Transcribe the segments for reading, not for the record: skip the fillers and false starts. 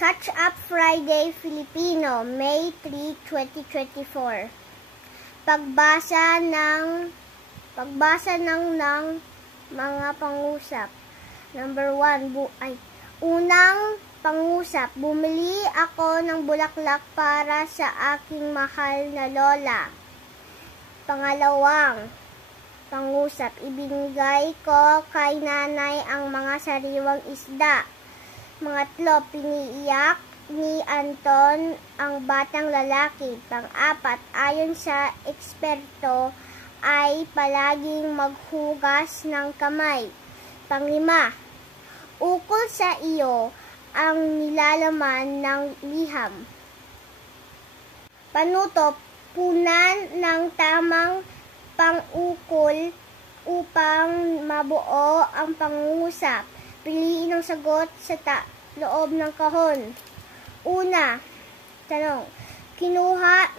Catch Up Friday Filipino, May 3, 2024. Pagbasa ng mga pangusap. Number 1, unang pangusap. Bumili ako ng bulaklak para sa aking mahal na lola. Pangalawang pangusap. Ibinigay ko kay nanay ang mga sariwang isda. Pangatlo, piniiyak ni Anton ang batang lalaki. Pang-apat, ayon sa eksperto, ay palaging maghugas ng kamay. Panglima, ukol sa iyo ang nilalaman ng liham. Panuto, punan ng tamang pang-ukol upang mabuo ang pangungusap. Piliin ang sagot sa loob ng kahon. Una, tanong. Kinuha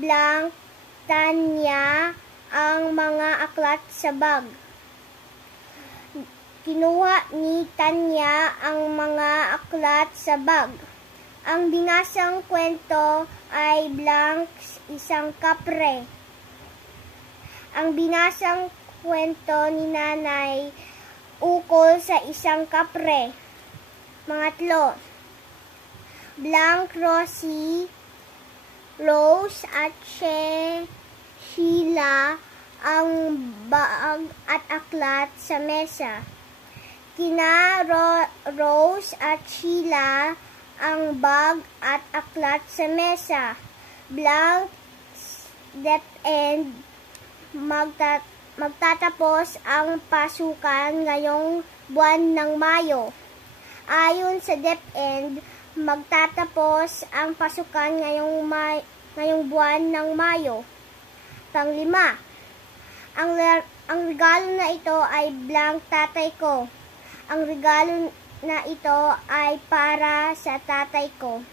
Blank Tanya ang mga aklat sa bag. Kinuha ni Tanya ang mga aklat sa bag. Ang binasang kwento ay Blank isang kapre. Ang binasang kwento ni nanay ukol sa isang kapre. Pangatlo, Blank, Rose at Sheila ang bag at aklat sa mesa. Kina Rose at Sheila ang bag at aklat sa mesa. Blank, DepEd, magtatapos ang pasukan ngayong buwan ng Mayo. Ayon sa DepEd, magtatapos ang pasukan ngayong buwan ng Mayo. Panglima, ang regalo na ito ay Blank tatay ko. Ang regalo na ito ay para sa tatay ko.